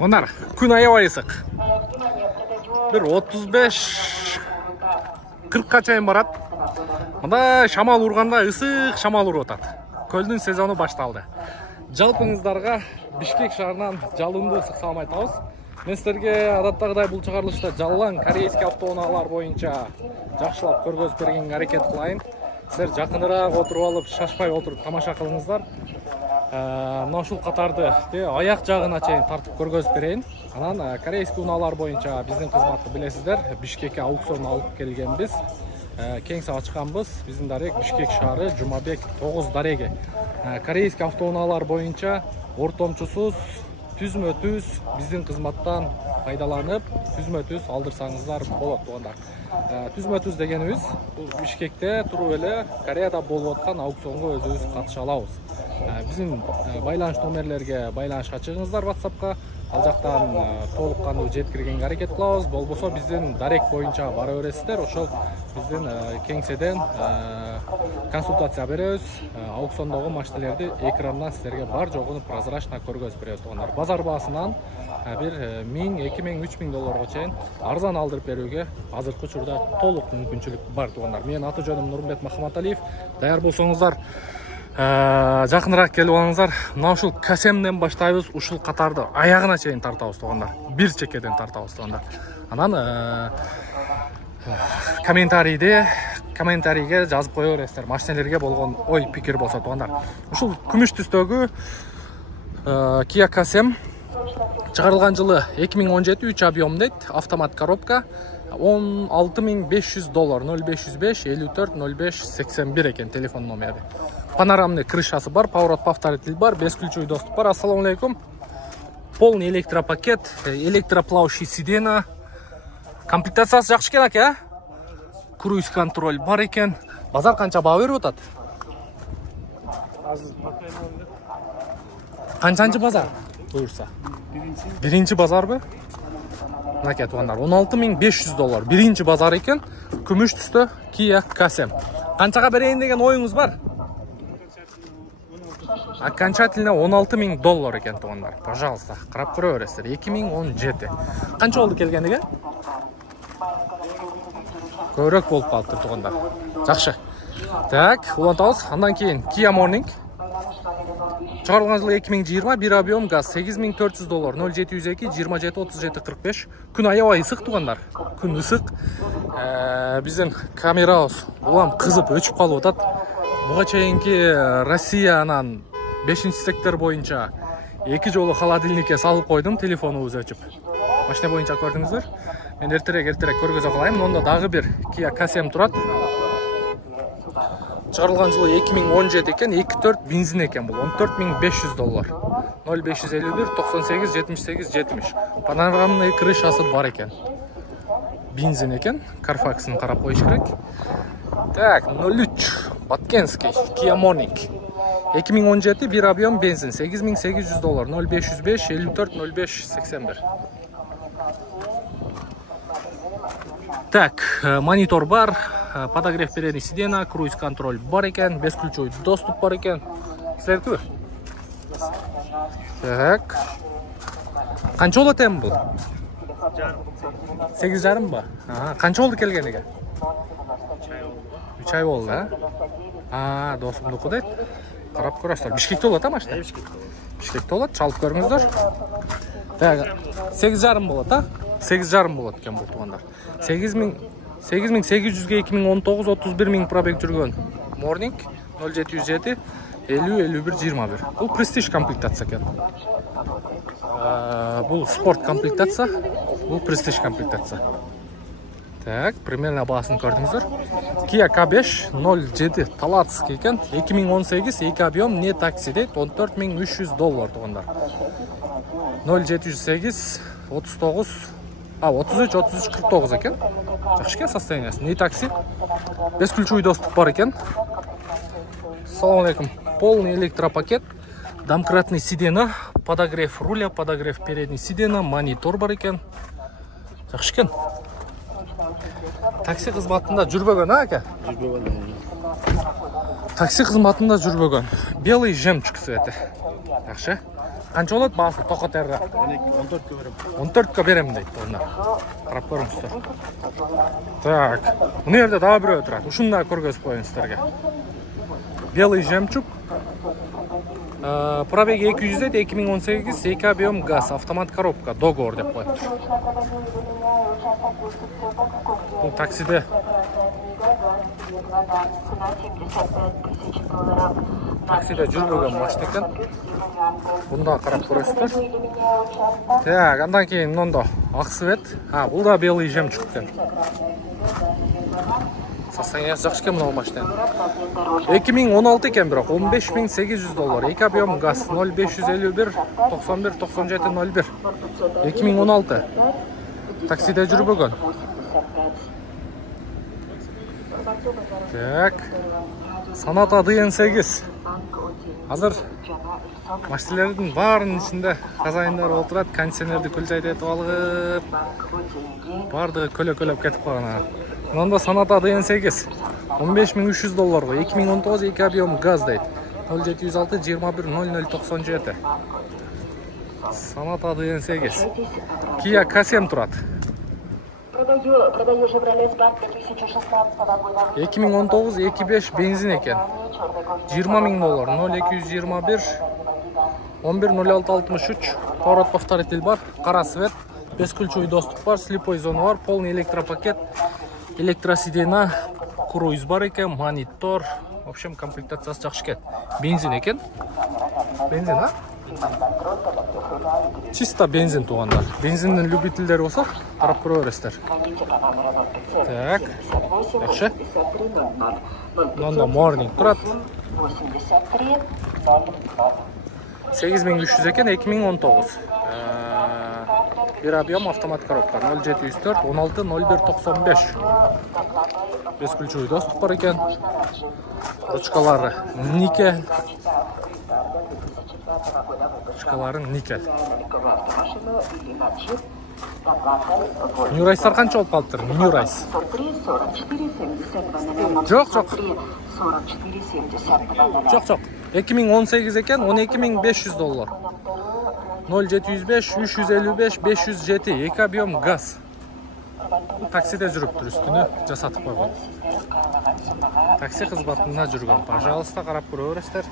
Onlar күн аябай ысык. Бир 35-40ка чейин барат. Мында шамал урганда ысык шамал уруп атат. Көлдүн сезону башталды. Жалпыңыздарга Бишкек шаарынан жалындуу ысык салам айтабыз. Мен силерге адаттагыдай бул чыгарылышта жаллан корейский автоунаалар боюнча жакшылап көргөзүп бергенге аракет кылайын. Силер жакыныраак отуруп алып, шашпай отуруп тамаша кылыңыздар. Мына ушул катарды аяк жагына чейин тартып көргөзүп берейин. Анан корейский унаалар боюнча биздин кызматты билесиздер. Бишкекке аукцион алып келгенбиз. Кеңсе ачканбыз. Биздин дарек Бишкек шаары, Жумабек 9 дареги. Корейский автоунаалар боюнча ортомчусуз түзмө-түз биздин кызматтан пайдаланып, түзмө-түз алдырсаңыздар болот туугандар. Түзмө-түз дегенибиз бул Бишкекте туруп эле Кореяда болуп аткан аукционго өзүбүз катыша алабыз. Биздин байланыш номерлерге байланышка чыгыңыздар WhatsAppка. Ал жактан толук кандуу жеткиргенге аракет кылабыз. Болбосо биздин дарек боюнча бара бересиздер. Ошол биздин кеңседен консультация беребиз. Аукциондогу машиналерди экрандан силерге бар жогун прозрачно көргөзүп беребиз туугандар. Базар баасынан бир 1000, 2000, 3000 долларга чейин арзан алдырып берүүгө азыркы учурда толук мүмкүнчүлүк бар туугандар. Менин аты жөнүм Нурмбет Махаматалиев. Даяр болсоңуздар жакыныраак келип алыңыздар. Мына ушул касемден баштайбыз, ушул катарды аягына чейин тартабыз туугандар. Бир чекеден тартабыз туугандар. Анан комментарийге жазып кое бересиздер. Машиналерге болгон ой пикир болсо туугандар. Ушул күмүш түстөгү Kia Kasem чыгарылган жылы 2017, 3 объем дейт, автомат коробка. $16.500 0505 54 05 81 экен телефон номери. Панорамный крышасы бар, поворот повторитель бар, бесключевой доступ бар. Ассаламу алейкум. Полный электропакет, электроплавающий сиденье. Комплектациясы жакшы экен ака. Круиз контроль бар экен. Базар канча баа берип атат? Канчанчы базар? Буюрса. Биринчи базарбы? Мынакей туугандар, $16.500. Биринчи базар экен. Күмүш түстө Kia Kasem. Канчага берейин деген оюңуз бар? Окончательно $16.000 экен туугандар. Пожалуйста, карап көрө бересиздер. 2017. Канча болду келгендиге? Көрөк болуп калыптыр туугандар. Жакшы. Так, улантабыз. Андан кийин Kia Morning. Чыгарылган жылы 2020, бир объем газ $8.400 0702 27 37 45. Күн аябай ысык туугандар. Күн ысык. Биздин камерабыз улам кызып өчүп калып атат. Буга чейинки Россиянан 5-сектор боюнча 2 жолу холодильникке салып койдум, телефонубуз өчүп. Машина боюнча көрдүңүздөр. Мен эртерээк көргөзө калайын. Монда дагы бир Kia Kasem турат. Чыгарылган жылы 2017 экен, 2.4 бензин экен бул, $14.500. 0551 98 78 70. Панорамный крышасы бар экен. Бензин экен, Carfax'ын карап коюш керек. Так, 03 Баткенский Kia Morning. 2017 бир объем бензин $8.800 0505 54 05 81. Так, монитор бар, подогрев переднего сиденья, круиз контроль бар экен, бесключевой доступ бар экен. Силердикиби? Так. Канча болот эми бул? 8,5 ба? Канча болду келгениге? 3 ай болду, досумдуку дейт. Карап көрөсүздөр. Бишкекте болот машина? Бишкекте болот, чалып көрүңүздөр. Так, 8,5 болот, 8,5 болот экен бул туугандар. 8800-ге 2019 31.000 пробег жүргөн Morning 0707 50 51 21. Бул престиж комплектация экен. Бул спорт комплектация, бул престиж комплектация. Так, примерно баасын көрдүңүздөр. Kia K5 07 Талацкий экен. 2018 2 объем не такси дейт, $14.300 туугандар. 0708 39 33 49 экен. Жакшы экен состояниясы. Не такси. Бесключевой доступ бар экен. Ассаламу алейкум. Полный электропакет, домкратный сиденье, подогрев руля, подогрев переднего сиденья, монитор бар экен. Жакшы экен. Такси кызматында жүрбөгөн, ака? Жүрбөгөн. Такси қызматында жүрбөгөн. Белый жемчуг цветі. Жақшы. Қанша болады басы тоқатерді? 14-ке берем. 14-ке берем дейді onlar. Қарап көріңіздер. Так. Мұны жерде дағы біреу тұрады. Ушында көргөзіп қойын сіздерге. Белый жемчуг. Пробег 200 2018, 2 объем газ, автомат коробка, договор деп қойып тұр. Бұл таксиде жүрбеген машина екен. Бұнда қарап көресіздер. Так, андан кейін мынында ақ свет. Бұл да белый жемчуг екен. Состояниясы жақсы екен мынау машина. 2016 екен бірақ $15.800. 2 объем газ 0551 91 97 01. 2016. Таксиде жүрбеген. Так. Саната DN8. Азыр машиналардың барын ішінде қазайындар отырады, кондиционерді күлжайды етіп алып, бардығы көлі-көліп кетіп қойған. Мынанда Саната DN8 $15.300. 2019 2 объем газ дейді. 0706 21 0097. Саната DN8. Kia K7 тұрады. Продаю Chevrolet Spark 2016 года. 2019 2.5 бензин екен. $20.000. 0221 11 0663. Поворот повторитель бар. Қара свет. Бесключевой доступ бар. Слепой зона бар. Полный электропакет. Электросидена. Круиз бар екен. Монитор. В общем, комплектациясы жақсы екен. Бензин екен. Бензин, а? Чисто бензин туғандар. Бензиннің любительдері болса, қарап көріп өрестер. Так, жақшы. Мынанда morning тұрады. 8300 екен, 2019. Bir объем автомат коробка 0704 16 01 95. Бесключевой доступ бар екен. Ручкалары никель. Ручкалары никель. Нью-Райстар қанша болып қалып тұр? Нью-Райс. Жоқ. 2018 екен, $12.500. 0705 355 507 2 объем газ. Таксиде жүріп тұр, үстіне жасатып қойған. Такси қызметінде жүрген. Пожалуйста, қарап көріп өрестер.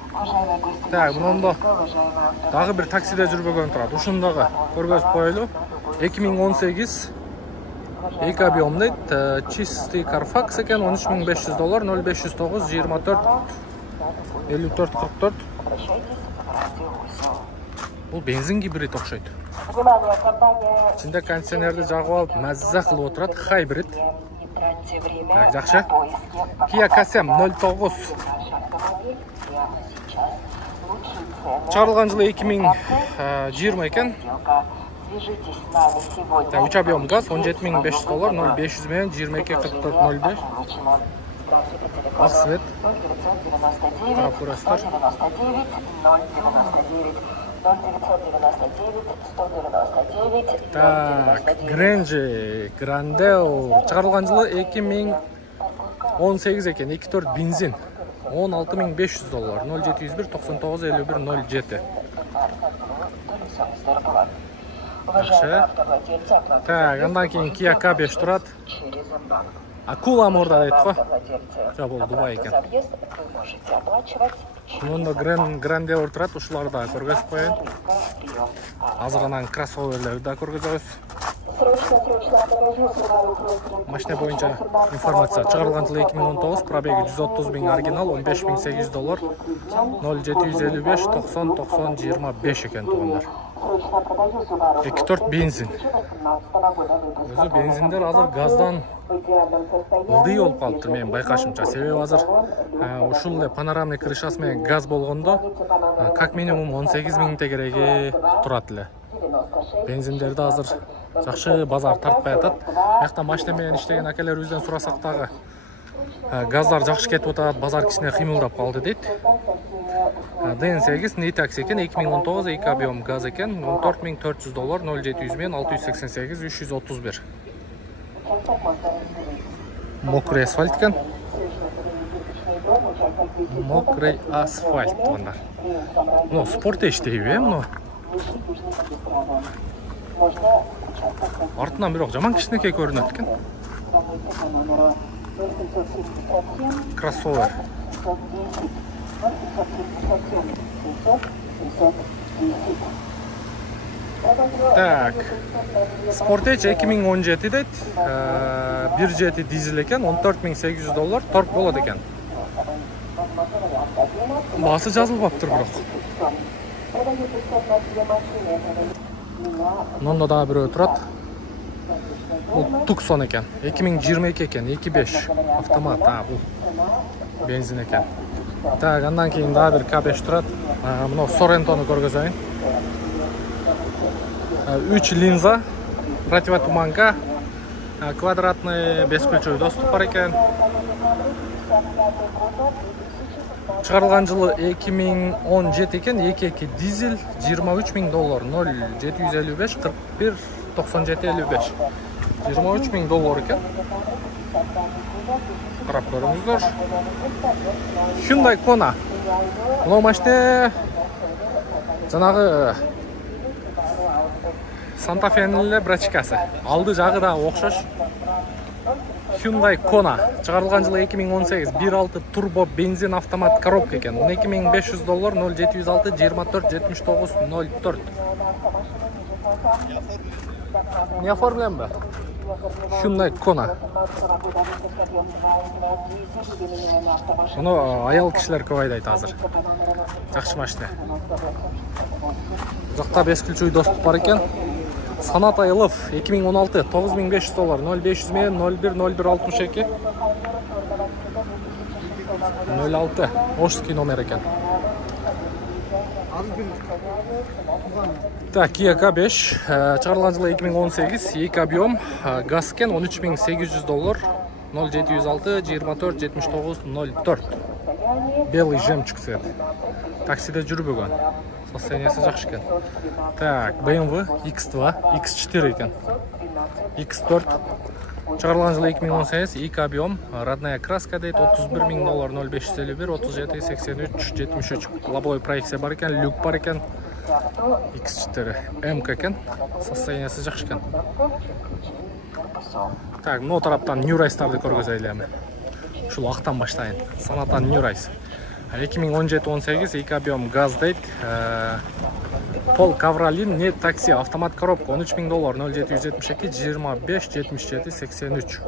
Так, мұнда дағы бір таксиде жүрбеген тұрады. Ушындағы көргөзіп қойылу. 2018 2 объем дейді. Чистый Carfax екен, $13.500. 0509 24 54 44. Бұл бензин гибрид оқшайды. Içinde кондиционерді жағып алып, мәзза қылып отырады. Хайбрид. Так, жақшы. Kia K7 09. Чарылған жылы 2020 екен. Так, 3 объем газ, $17.500. 0500 мен 22 44 05. Ақ свет. Қарап көресіздер. Так, Гренджи, Грандео. Чығарылған жылы 2018 екен, 2.4 бензин. $16.500. 0701 99 51 07. Жақшы. Так, андан кейін Kia K5 тұрады. Акула морда дейді қой. Жоқ, бұл Дубай екен. Мұнда Грандео тұрады, ұшыларда көргізіп қойын. Азырғанан кроссоверлерді да көргізіп. Машина бойынша информация. Чығарылған жылы 2019, пробеги 130 000 оригинал, $15.800. 0755 90 90 25 екен туғандар. 2.4 бензин. Өзі бензиндер азыр газдан ылдый болып қалып тұр, мен байқашымша. Себебі азыр ушул панорамный крышасы мен газ болғанда как минимум 18 000 тегереге тұрады. Бензиндерді азыр жақшы базар тартпай атады. Яқта машина мен іштеген әкелер өзден сұрасақтағы газдар жақшы кетіп отырады, базар кішіне қимылдап қалды дейді. DN8 не такси екен, 2019 2 объем газ екен, $14.400. 0700 мен 688 331. Мокрый асфальт екен. Мокрый асфальт туғандар. Мынау спорт ештейбі, мынау. Артынан біреуқ жаман кішінекей көрінеді екен. Кроссовер. Так, Sportage 2017 дейді, 1.7 дизель екен, $14.800 торг болады екен. Басы жазылып тұр бірақ. Мұнда да біреу тұрады. Бұл Tucson екен, 2022 екен, 2.5 автомат, бұл бензин екен. Так, андан кейін да бір K5 тұрады. Мұнау Sorrento'ны көргізайын. 3 линза, противотуманка, квадратный бесключевой доступ бар екен. Шығарылған жылы 2017 екен, 2.2 дизель, $23.000, 0.755, 41, 97.55. $23.000 екен. Қарап көріңіздер. Hyundai Kona. Бұл машина жаңағы Santa Fe'нің брачкасы. Алды жағы да оқшаш. Hyundai Kona. Шығарылған жылы 2018. 1.6 турбо бензин автомат коробка екен. $12.500, 0.706, 24, 79, 04. Не оформлен бе? Hyundai Kona. Мұны аял кішілер көп айдайды қазір. Жақсы машина. Жақта бесключевой доступ бар екен. Sonata Elf 2016 $9.500, 0500 мен 010162 06 Ошский номер екен. Так, Kia K5 шығарылған жылы 2018, 2 объем, газ екен, $13.800, 0706 24 79 04. Белый жемчуг цвет. Таксиде жүріп өген. Состояниесі жақсы екен. Так, BMW X2, X4 екен. X4 шығарылған жылы 2018, 2 объем, родная краска дейді, $31.000, 0551 37 83 73. Лобовой проекция бар екен, люк бар екен. X4 М екен. Состояниесі жақсы екен. Так, мына тараптан New Race'тарды көргізейлемін. Шул ақтан баштайын. Sonata New Race. 2017-18, 2 объем газ дейді. Пол Ковролин, нет такси, автомат коробка, $13.000, 0772 25 77 83.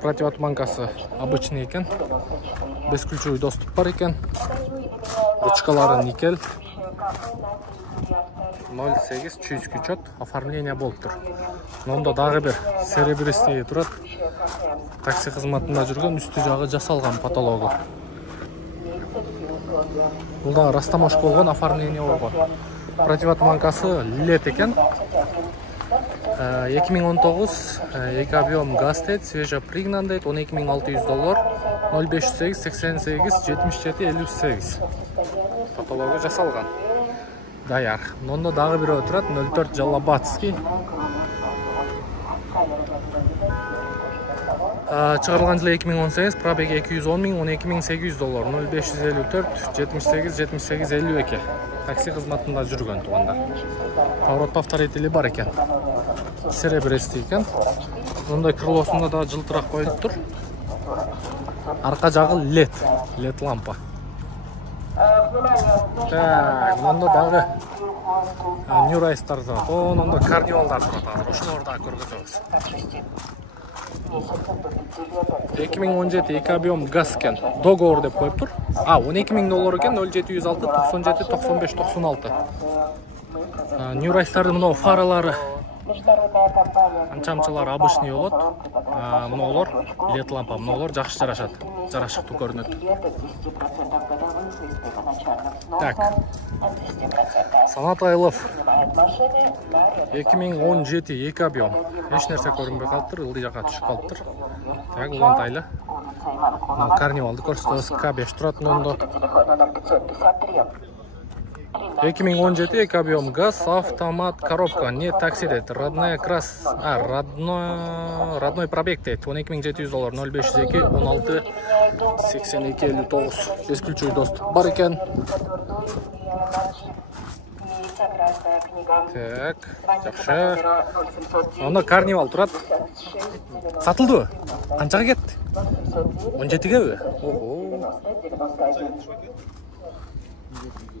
Противотуманкасы обычный екен. Бесключевой доступ бар екен. Ручкалары никель. 08 чуйский учет, оформление болып тұр. Онда дағы бір серебристей тұрады. Такси қызметінде жүрген, үсті жағы жасалған патологы. Бұлда растамашқа болған, оформление болған. Противотуманкасы лет екен. 2019, 2 объем газ дейді, свежепригнан дейді, $12.600, 0508 88 77 58. Патологы жасалған. Даяр. Онда дағы бір отырады, 04 Жалабатский. Шығарылған жылы 2018, пробег 210 мың, $12.800, 0554 78 78 52. Такси қызметінде жүрген туғандар. Поворот повторителі бар екен. Серебристый екен. Ондай крылосында да жылтырақ қойылып тұр. Арқа жағы LED лампа. Так, онда дағы New Race'тар тұрады. Онда карнивалдар тұрады. Ошыларда көргіземіз. 2017 2 объем газ екен. Договор деп қойып тұр. $12.000 екен, 0706 97 95 96. New Race'тардың мынау фаралары анчамчылар обычный олот. Мынаулар LED лампа, мынаулар жақсы жарашықты көрінеді. Так, Sonata Elf 2017 2 объем. Еш нәрсе көрінбей қалыптыр, ылды жаққа түшіп қалыптыр. Так, ұлантайлы. Карнивалды көрсетіңіз, K5 тұратын онда. 2017 эки объем газ, автомат, коробка, не такси дейт. Родной пробег дейт. $12,700, 0502 16 82 59. Без ключей доступ бар экен. Так, жакшы. Анда карнивал турат. Сатылды. Канчага кетти? 17геби? Ого.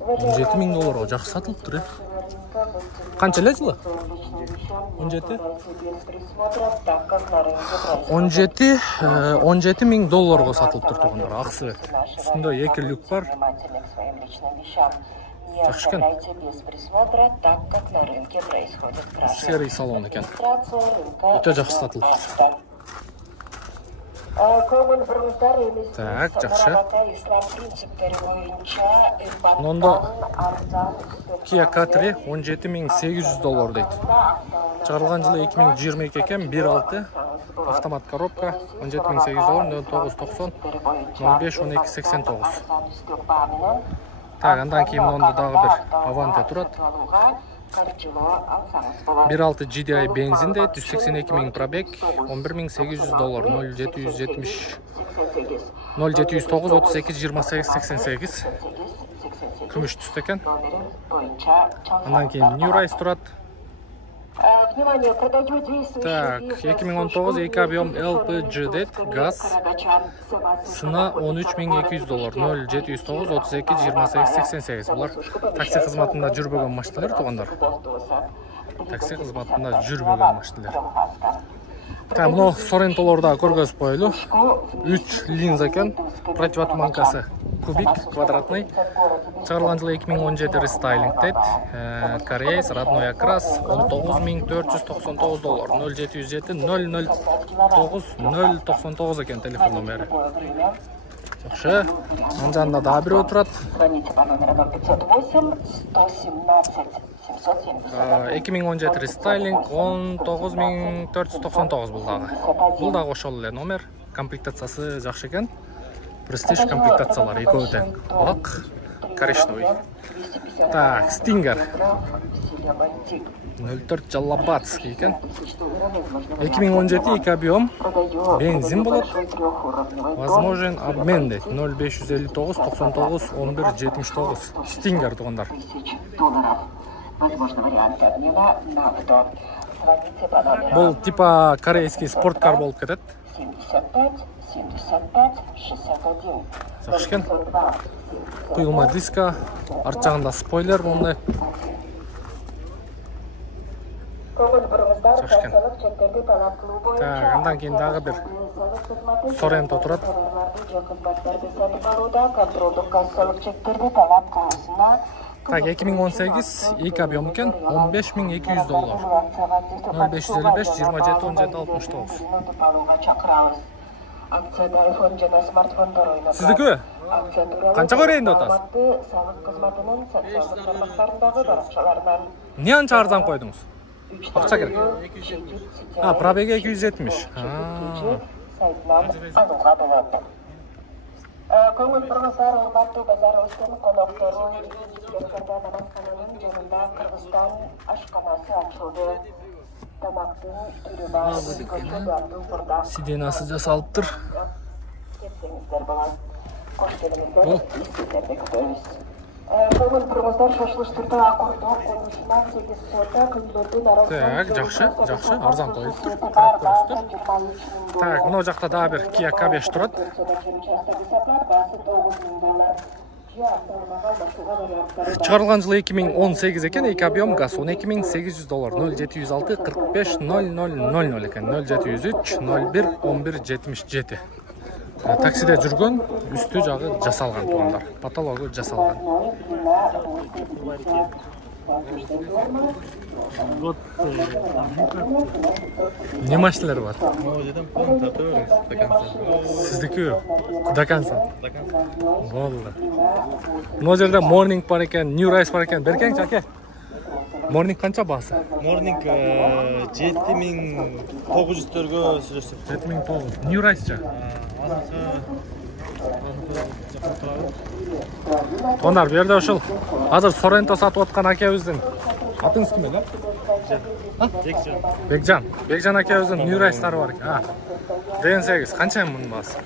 $17,000 жакшы сатылып тур. Канча эле жылы? 17? $17,000 сатылып тур тугандар. Ак свет. Үстүндө 2 люк бар. Жакшы экен. Серый салон экен. Өтө жакшы сатылып тур. Так, жакшы. Мында Kia K3 $17,800 дейт. Чыгарылган жылы 2022 экен, 1.6 автомат коробка $17,800, 0990 05 12 89. Так, андан кийин мында дагы бир Avante турат. 1.6 GDI бензин дейт, 182,000 пробег, $11,800, 0770 0709 38 28 88. Күмүш түстө экен. Андан кийин New Rise турат. Так, 2019 эки объем LPG дейт, газ. Сына $13,200, 0709 32 28 88. Булар такси кызматында жүрбөгөн машиналар тугандар. Такси кызматында жүрбөгөн машиналар. Так, мына Sorrento'лорда көргөзүп коелу. 3 линза экен, противотуманкасы кубик, квадратный. Чыгарылган жылы 2017 рестайлинг дейт. Корейс, родной окрас, $19,499, 0707 009 099 экен телефон номери. Жакшы. Анын жанында дагы бирөө турат. 2017 рестайлинг, $19,499 бул дагы. Бул дагы ошол эле номер. Комплектациясы жакшы экен. Престиж комплектациялар экөө тең. Ак, коричневый. Так, Stinger. 04 Жаллабатский экен. 2017 эки объем. Бензин болот. Возможен обмен дейт. 0559 99 11 79. Stinger тугандар. Бул типа корейский спорткар болуп кетет. 75 61. Жакшы экен. Куйылма диска, арт жагында спойлер мондай. Жакшы экен. Так, андан кийин дагы бир Sorrento турат. Так, 2018 эки объем экен, $15,200. 0555 27 17 69. Сиздики? Канчага берейин деп атасыз? Эмне анча арзан койдуңуз? Акча керек. Пробеги 270. Көңүл бургуздар урматтуу базар өскөн коноктору Кыргызстанда намазкананын жанында Кыргызстан ашканасы ачылды. Тамактын түрү бар, көчкөлөрдү бурда. Сиденасы жасалыптыр. Кетсеңиздер болот. Кош келиңиздер. Сиздерди күтөбүз. Көңүл бургуздар шашылыштырды акырдоо конушунан 8 сотта күндөрдүн арасында. Так, жакшы, арзан коюптур. Карап көрүңүздөр. Так, мына жакта дагы бир Kia K5 турат. Чыгарылган жылы 2018 экен, эки объем газ $12,800, 0706 45 0000 экен, 0703 01 11 77. Таксиде жүргөн, үстү жагы жасалган тугандар. Патологу жасалган. Не машиналар бар? Сиздики до конца. Болду. Мына жерде Morning бар экен, New Rise бар экен. Беркеңчи аке. Morning канча баасы? Morning 7,900 сүрөсүп. 7,900. New Rise-ча? Тонар, берде ушул азыр Соренто сатып аткан акебиздин атыңыз ким эле? Бекжан. Бекжан акебиздин Нью-Райстары бар экен. D8 канча мунун баасы?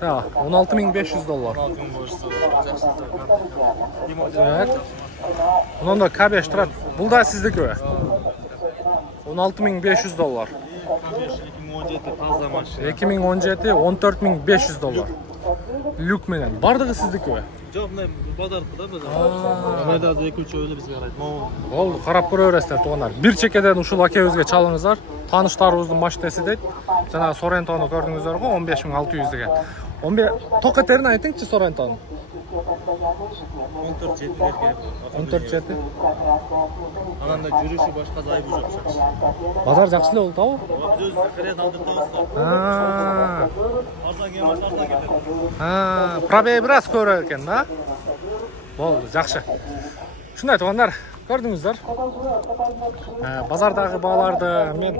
Да, $16.500. Так. Онда K5 турат. Бул да сиздикиби? $16.500. 2017 $14.500. Люк менен. Бардыгы сиздикиби? Жок, мен базардыкы да базар. Майда 2-3 өйлө бизге карайт. Болду, карап көрө бересиздер туугандар. Бир чекеден ушул акебизге чалыңыздар. Тааныштарыбыздын машинеси дейт. Жана Сорентону көрдүңүздөр го 15.600 деген. Токетерин айтыңчы Сорентону. 14.7 берген. 14.7. Анан да жүрүшү башка зайыбы жок. Базар жакшы эле болду, Биз өз кредит алдырдыбыз да. Арзан келмес, арзан кетет. Пробей бир аз көрө экен да. Болду, жакшы. Ушундай туугандар, көрдүңүздөр. Базардагы бааларды мен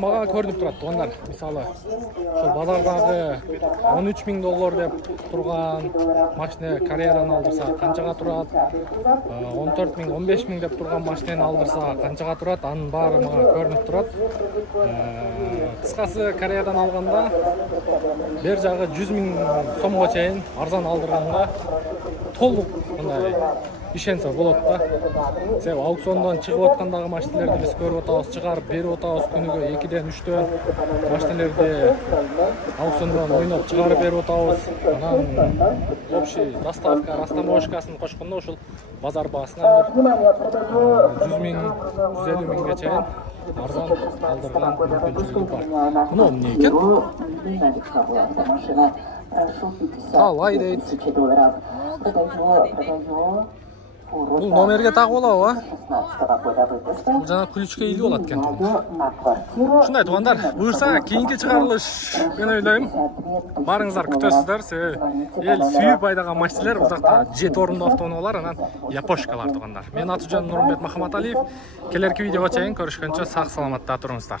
мага көрүнүп турат туугандар. Мисалы, ошол базардагы $13.000 деп турган машина Кореядан алдырса канчага турат? 14.000, 15.000 деп турган машинени алдырса канчага турат? Анын баары мага көрүнүп турат. Кыскасы Кореядан алганда бер жагы 100.000 сомго чейин арзан алдырганга толук мындай ишенсе болот да. Себеби аукциондон чыгып аткандагы машиналерди биз көрүп атабыз, чыгарып берип атабыз күнүгө 2-ден 3төн машиналерди аукциондон ойноп чыгарып берип атабыз. Анан общий доставка, растаможкасын кошкондо ушул базар баасынан 100.000, 150.000ге чейин арзан алдырган мүмкүнчүлүгү бар. Муну эмне экен? Алай дейт. Бул номерге тагып алабы? Бул жана ключке ийилип алат экен. Ушундай туугандар, буюрса кийинки чыгарылыш мен ойлойм барыңыздар күтөсүздөр. Себеби эл сүйүп айдаган машиналер бул жакта жет орундуу автоунаалар, анан япошкалар туугандар. Мен Атужан Нурмбет Махаматалиев. Келерки видеого чейин көрүшкөнчө сак саламатта туруңуздар.